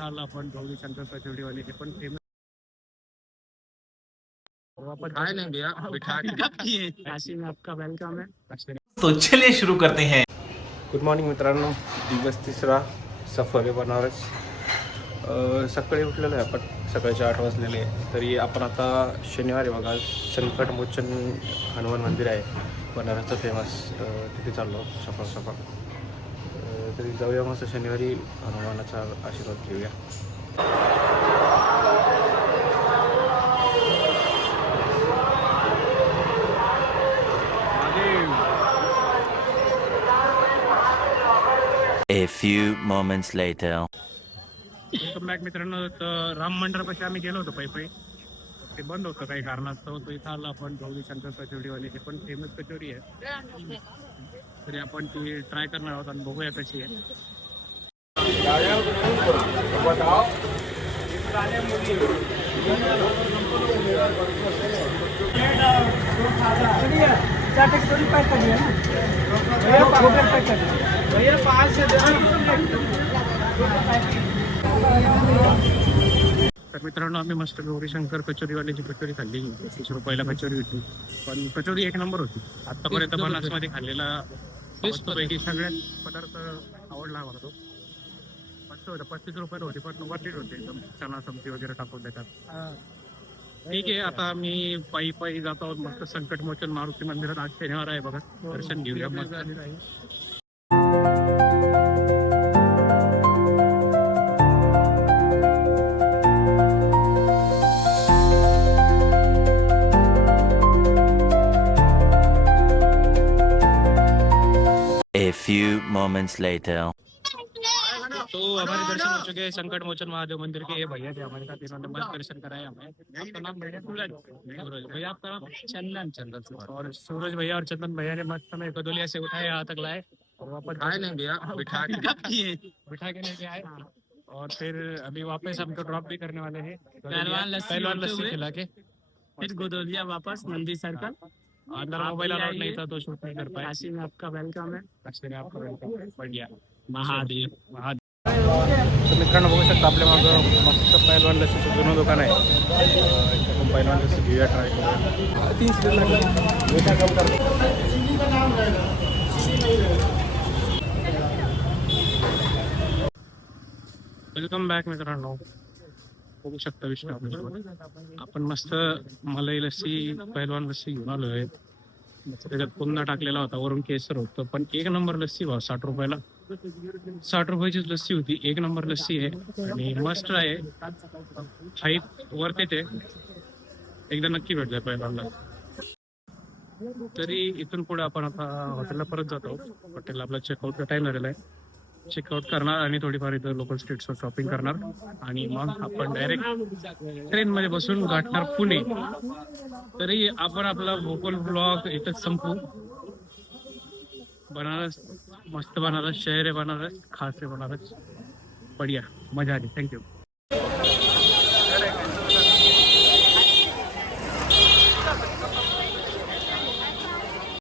आपण गौरी शंकर कचोरीवाले हे पण फेमस खाए नहीं भैया बिठा के काशी में आपका वेलकम है। तो चलिए शुरू करते हैं। गुड मॉर्निंग मित्रांनो, दिवस तिसरा सफर आहे बनारस। सकाळी उठलेलो आहे आपण, सकाळचे 8 वाजलेले आहे। तरी आपण आता शनिवारी बघा संकटमोचन हनुमान मंदिर आहे बनारसचं फेमस, तिथे चाललो सकाळ सकाळ। तरी जाऊया मस्त शनिवारी हनुमानाचा आशीर्वाद घेऊया। A few moments later. Welcome back मित्रांनो। तर राम मंदिरापाशी आम्ही गेलो होतो पायी, ते बंद होतं काही कारणास्तव। तो इथं आलो आपण गौरी शंकर कचोरीवाले हे पण फेमस कचोरी आहे, तरी आपण ती ट्राय करणार आहोत आणि बघूया कशी आहे। तर मित्रांनो आम्ही मस्त गौरी शंकर कचोरीवाल्याची कचोरी खाल्ली। 30 रुपयाला कचोरी होती, पण कचोरी एक नंबर होती। आतापर्यंत बनारसमध्ये खाल्लेला पैकी सगळ्यात पदार्थ आवडला मला तो। मस्त होतं, 35 रुपयाला होते, पण वर्थ होते एकदम। चना सब्जी वगैरे टाकून देतात। ठीक आहे, आता मी पायी जातो आहोत मस्त संकटमोचन मारुती मंदिरात। आज शनिवार आहे बघा, दर्शन घेऊया मस्त। A few moments later. तो हमारे दर्शन हो चुके हैं संकट मोचन महादेव मंदिर के। ये भैया थे हमारे साथ, इन्होंने मस्त दर्शन कराया हमें। आपका नाम भैया? सूरज भैया। आपका नाम? चंदन। और सूरज भैया और चंदन भैया ने मस्त हमें कदोलिया से उठाए, यहाँ तक लाए और वापस खाए नहीं भैया बिठा के लेके आए। और फिर अभी वापस हमको ड्रॉप भी करने वाले हैं पहलवान लस्सी खिला के। फिर गोदोलिया वापस नंदी सर्कल। अंदर मोबाइल अलाउड नहीं था तो शूट नहीं कर पाए। काशी में आपका वेलकम है। काशी में आपका वेलकम। बढ़िया। महादेव। तर मित्रांनो बघू शकता आपल्या मागं मस्त पहलवान लस्सीचं जुनं दुकान आहे। आपण पहलवान लस्सी घेऊया, ट्राय करूया। 30 वेलकम बॅक मित्रांनो। बघू शकता विषय आपण मस्त मलाई लस्सी पहलवान लस्सी घेऊन आलो आहे। त्याच्यात पुन्हा टाकलेला होता, वरून केसर होतं, पण एक नंबर लस्सी भाव 60 रुपयाला। 60 रुपयाचीच लस्सी होती, एक नंबर लस्सी आहे आणि मस्त आहे। हाईट वरती ते एकदा नक्की भेट जाय पहिल्यांदा। तरी इथून पुढे आपण आता हॉटेलला परत जातो। हॉटेलला आपला चेकआउटचा टाइम झालेला आहे। चेकआउट करणार आणि थोडीफार इथं लोकल स्ट्रीट्सवर शॉपिंग करणार आणि मग आपण डायरेक्ट ट्रेनमध्ये बसून गाठणार पुणे। तरी आपण आपला भोपाल ब्लॉग इथंच संपू। बनारस मस्त, बनारस शहर है, बनारस खास है, बनारस बढ़िया, मजा आली। थँक्यू।